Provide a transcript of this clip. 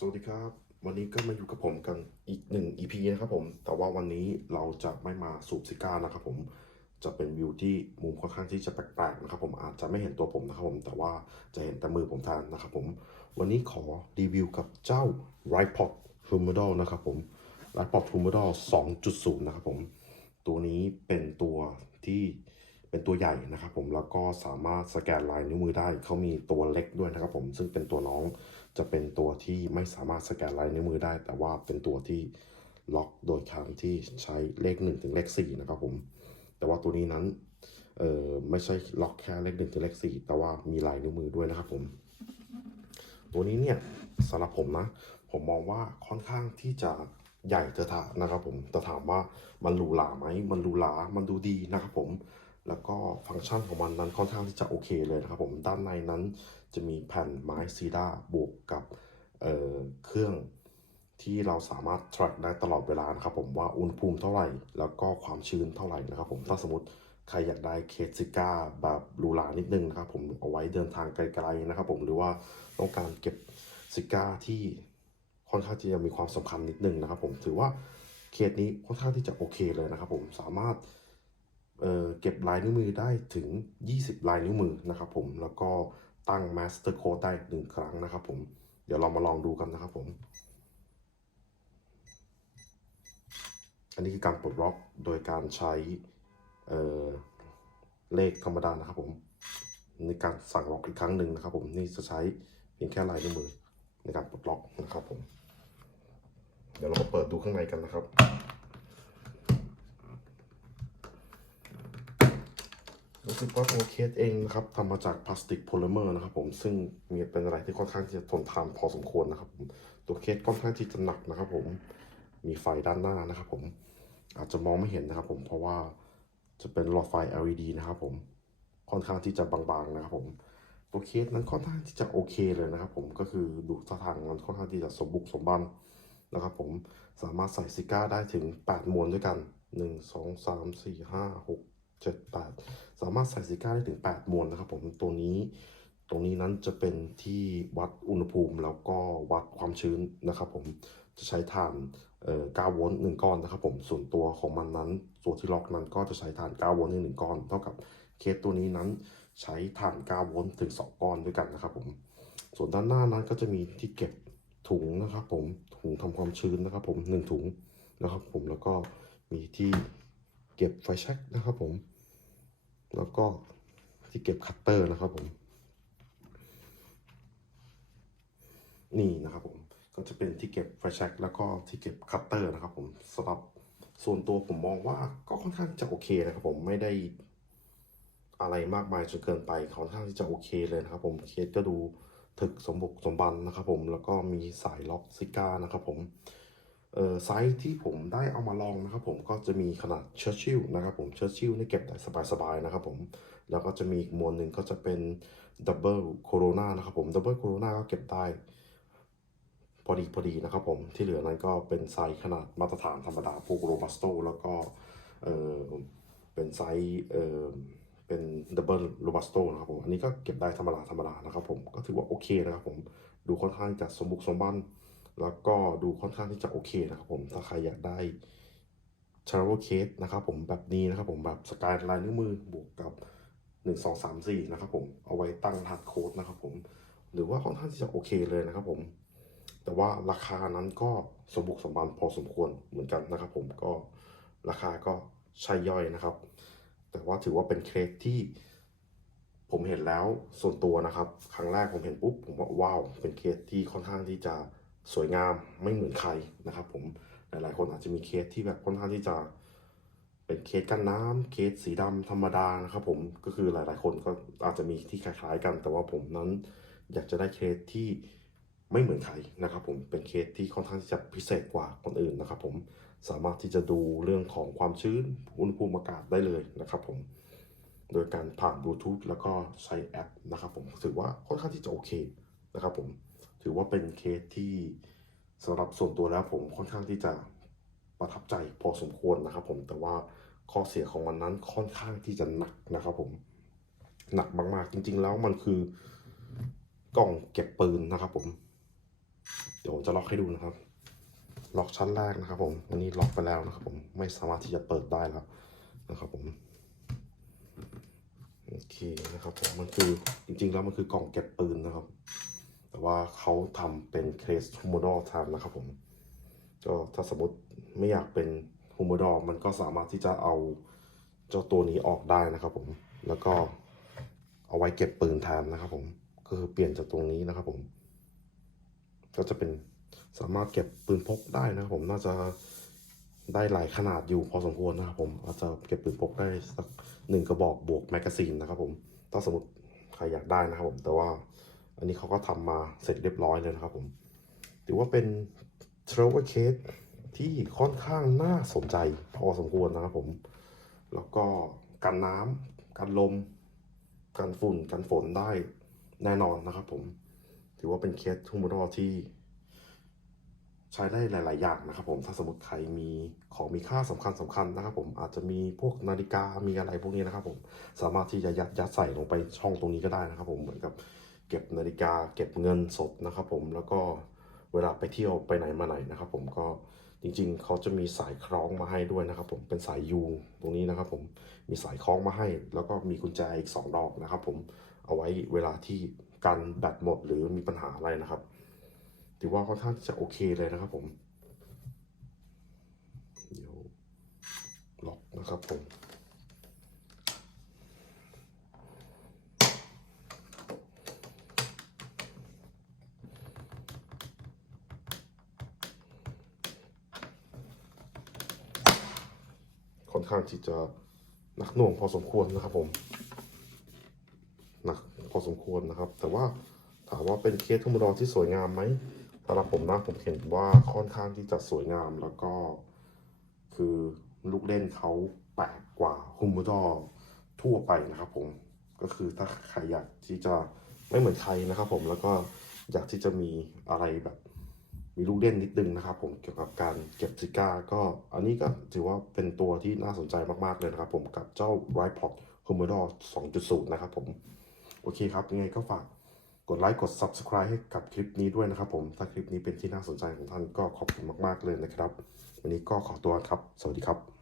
สวัสดีครับ วันนี้ก็มาอยู่กับผมกันอีกหนึ่ง EP นะครับผม แต่ว่าวันนี้เราจะไม่มาสูบซิก้านะครับผมจะเป็นวิวที่มุมค่อนข้างที่จะแปลกๆนะครับผมอาจจะไม่เห็นตัวผมนะครับผมแต่ว่าจะเห็นแต่มือผมแทนนะครับผมวันนี้ขอรีวิวกับเจ้า r i p o d Humidor นะครับผม r i p o d Humidor 2.0 นะครับผม ตัวนี้เป็นตัวที่ เป็นตัวใหญ่นะครับผมแล้วก็สามารถสแกนลายนิ้วมือได้เขามีตัวเล็กด้วยนะครับผมซึ่งเป็นตัวน้องจะเป็นตัวที่ไม่สามารถสแกนลายนิ้วมือได้ แต่ว่าเป็นตัวที่ล็อกโดยการที่ใช้เลข1ถึงเลข4นะครับผมแต่ว่าตัวนี้นั้นเออไม่ใช่ล็อกแค่เลข1ถึงเลข4แต่ว่ามีลายนิ้วมือด้วยนะครับผม ตัวนี้เนี่ยสำหรับผมนะ ผมมองว่าค่อนข้างที่จะใหญ่เถอะนะครับผมแต่ถามว่ามันหรูหราไหมมันหรูหรามันดูดีนะครับผม แล้วก็ฟังก์ชันของมันนั้นค่อนข้างที่จะโอเคเลยนะครับผมด้านในนั้นจะมีแผ่นไม้ซีดาบวกกับเเครื่องที่เราสามารถ track ได้ตลอดเวลานะครับผมว่าอุณหภูมิเท่าไหร่ แล้วก็ความชื้นเท่าไหร่นะครับผมถ้าสมมติใครอยากได้เคสซิก้าแบบหรูหรานิดนึงนะครับผมเอาไว้เดินทางไกลๆนะครับผมหรือว่าต้องการเก็บซิก้าที่ค่อนข้างที่จะมีความสำคัญนิดนึงนะครับผมถือว่าเคสนี้ค่อนข้างที่จะโอเคเลยนะครับผมสามารถ เเก็บลายนิ้วมือได้ถึง 20 ลายนิ้วมือนะครับผมแล้วก็ตั้ง Master Code ได้หนึ่งครั้งนะครับผมเดี๋ยวเรามาลองดูกันนะครับผม อันนี้คือการปลดล็อกโดยการใช้เเลขธรรมดานะครับผมในการสั่งล็อกอีกครั้งหนึ่งนะครับ ผมนี่จะใช้เพียงแค่ลายนิ้วมือในการปลดล็อกนะครับผม เดี๋ยวเรามาเปิดดูข้างในกันนะครับ รู้สึกว่าตัวเคสเองนะครับทำมาจากพลาสติกโพลิเมอร์นะครับผมซึ่งมีเป็นอะไรที่ค่อนข้างที่จะทนทานพอสมควรนะครับผมตัวเคสค่อนข้างที่จะหนักนะครับ ผมมีไฟด้านหน้านะครับ ผมอาจจะมองไม่เห็นนะครับ ผมเพราะว่าจะเป็นหลอดไฟ LED นะครับผมค่อนข้างที่จะบางๆนะครับ ผมตัวเคสนั้นค่อนข้างที่จะโอเคเลยนะครับ ผมก็คือดูท่าทางมันค่อนข้างที่จะสมบุกสมบันนะครับ ผมสามารถใส่ซิก้าได้ถึง 8มวนด้วยกัน 1 2 3 4 5 6 7 8 สามารถใส่ซิก้าได้ถึง 8 มวนนะครับผมตัวนี้ตรงนี้นั้นจะเป็นที่วัดอุณหภูมิแล้วก็วัดความชื้นนะครับผมจะใช้ถ่านเอ่อ9โวลต์หนึ่งก้อนนะครับผมส่วนตัวของมันนั้นตัวที่ล็อกนั้นก็จะใช้ถ่าน9โวลต์หนึ่งก้อน เท่ากับเคสตัวนี้นั้นใช้ถ่าน9โวลต์ถึง 2 ก้อนด้วยกันนะครับผมส่วนด้านหน้านั้นก็จะมีที่เก็บถุงนะครับผมถุงทำความชื้นนะครับผมหนึ่งถุงนะครับผมแล้วก็มีที่ เก็บไฟแช็กนะครับผม แล้วก็ที่เก็บคัตเตอร์นะครับผม นี่นะครับผม ก็จะเป็นที่เก็บไฟแช็กแล้วก็ที่เก็บคัตเตอร์นะครับผมสำหรับส่วนตัวผมมองว่าก็ค่อนข้างจะโอเคนะครับผมไม่ได้อะไรมากมายจนเกินไปค่อนข้างที่จะโอเคเลยนะครับผมเคสก็ดูถึกสมบุกสมบันนะครับผมแล้วก็มีสายล็อกซิก้านะครับผม ไซส์ที่ผมได้เอามาลองนะครับผมก็จะมีขนาดเชอร์ชิลนะครับผมเชอร์ชิลนี่เก็บได้สบายๆนะครับผมแล้วก็จะมีอีกมวลหนึ่งก็จะเป็นดับเบิลโคโรนานะครับผมดับเบิลโคโรนาก็เก็บได้พอดีพอดีนะครับผมที่เหลือนั้นก็เป็นไซส์ขนาดมาตรฐานธรรมดาพวกโรบัสโตแล้วก็เออเป็นไซส์เออเป็นดับเบิลโรบัสโตนะครับผมอันนี้ก็เก็บได้ธรรมดาธรรมดานะครับผมก็ถือว่าโอเคนะครับผมดูค่อนข้างจะสมบุกสมบัน แล้วก็ดูค่อนข้างที่จะโอเคนะครับผมถ้าใครอยากได้ travel case นะครับผมแบบนี้นะครับผมแบบสกายลายนิ้วมือบวกกับ 1 2 3 4 นะครับผมเอาไว้ตั้งรหัสโค้ดนะครับผมหรือว่าค่อนข้างที่จะโอเคเลยนะครับผม แต่ว่าราคานั้นก็สมบุกสมบันพอสมควรเหมือนกันนะครับผมก็ราคาก็ใช่ย่อยนะครับ แต่ว่าถือว่าเป็นเคสที่ผมเห็นแล้วส่วนตัวนะครับ ครั้งแรกผมเห็นปุ๊บผมว่าว้าวเป็นเคสที่ค่อนข้างที่จะ สวยงามไม่เหมือนใครนะครับผมหลายๆคนอาจจะมีเคสที่แบบค่อนข้างที่จะเป็นเคสกันน้ำเคสสีดำธรรมดานะครับผมก็คือหลายๆ คนก็อาจจะมีที่คล้ายๆกัน แต่ว่าผมนั้นอยากจะได้เคสที่ไม่เหมือนใครนะครับผมเป็นเคสที่ค่อนข้างที่จะพิเศษกว่าคนอื่นนะครับผมสามารถที่จะดูเรื่องของความชื้นอุณหภูมิอากาศได้เลยนะครับผมโดยการผ่านบลูทูธแล้วก็ใช้แอปนะครับผมถือว่าค่อนข้างที่จะโอเคนะครับผม ถือว่าเป็นเคสที่สำหรับส่วนตัวแล้วผมค่อนข้างที่จะประทับใจพอสมควรนะครับ ผมแต่ว่าข้อเสียของมันนั้นค่อนข้างที่จะหนักนะครับ ผมหนักมากๆจริง ๆ แล้วมันคือกล่องเก็บปืนนะครับ ผม เดี๋ยวจะล็อกให้ดูนะครับ ล็อกชั้นแรกนะครับ ผมอันนี้ล็อกไปแล้วนะครับ ผมไม่สามารถที่จะเปิดได้แล้วนะครับ ผมโอเคนะครับผมมันคือจริง ๆ แล้วมันคือกล่องเก็บปืนนะครับ แต่ว่าเขาทำเป็นเคสฮูโมดอลแทนนะครับผม ก็ถ้าสมมติไม่อยากเป็นฮูโมดอลมันก็สามารถที่จะเอาเจ้าตัวนี้ออกได้นะครับผม แล้วก็เอาไว้เก็บปืนแทนนะครับผม ก็คือเปลี่ยนจากตรงนี้นะครับผม ก็จะเป็นสามารถเก็บปืนพกได้นะครับผม น่าจะได้หลายขนาดอยู่พอสมควรนะครับผมอาจจะเก็บปืนพกได้สักหนึ่งกระบอกบวกแมกกาซีนนะครับผม ถ้าสมมติใครอยากได้นะครับผม แต่ว่า อันนี้เขาก็ทำมาเสร็จเรียบร้อยเลยนะครับผม ถือว่าเป็น travel case ที่ค่อนข้างน่าสนใจพอสมควรนะครับผม แล้วก็กันน้ำกันลม กันฝุ่น กันฝนได้แน่นอนนะครับผม ถือว่าเป็นเคสทูมอร์ที่ ใช้ได้หลาย ๆ อย่างนะครับผม ถ้าสมมติใครมีของมีค่าสำคัญสำคัญนะครับผม อาจจะมีพวกนาฬิกา มีอะไรพวกนี้นะครับผม สามารถที่จะยัดยัดใส่ลงไปช่องตรงนี้ก็ได้นะครับผม เหมือนกับ เก็บนาฬิกา เก็บเงินสดนะครับผมแล้วก็เวลาไปเที่ยวไปไหนมาไหนนะครับ ผมก็จริงๆ เขาจะมีสายคล้องมาให้ด้วยนะครับผมเป็นสายยูตรงนี้นะครับผมมีสายคล้องมาให้ แล้วก็มีกุญแจอีกสองดอกนะครับ ผมเอาไว้เวลาที่การแบตหมดหรือมีปัญหาอะไรนะครับถือว่าค่อนข้างจะโอเคเลยนะครับผมเดี๋ยวล็อกนะครับผม ข้างที่จะหนักหน่วงพอสมควรนะครับผมหนักพอสมควรนะครับ แต่ว่าถามว่าเป็นเคสธรรมดาที่สวยงามไหมสำหรับผมนะผมเห็นว่าค่อนข้างที่จะสวยงามแล้วก็ คือลูกเล่นเขาแปลกกว่าฮุมบูดอทั่วไปนะครับผมก็คือถ้าใครอยากที่จะไม่เหมือนใครนะครับผมแล้วก็อยากที่จะมีอะไรแบบ มีลูกเล่นนิดนึงนะครับ ผมเกี่ยวกับการเก็บซิก้าก็อันนี้ก็ถือว่าเป็นตัวที่น่าสนใจมากๆเลยนะครับ ผมกับเจ้า r i p o d Humidor 2.0 นะครับผม โอเคครับ ยังไงก็ฝากกดไลค์กด Subscribe ให้กับคลิปนี้ด้วยนะครับผม ถ้าคลิปนี้เป็นที่น่าสนใจของท่านก็ขอบคุณมาก ๆ เลยนะครับ วันนี้ก็ขอตัวครับ สวัสดีครับ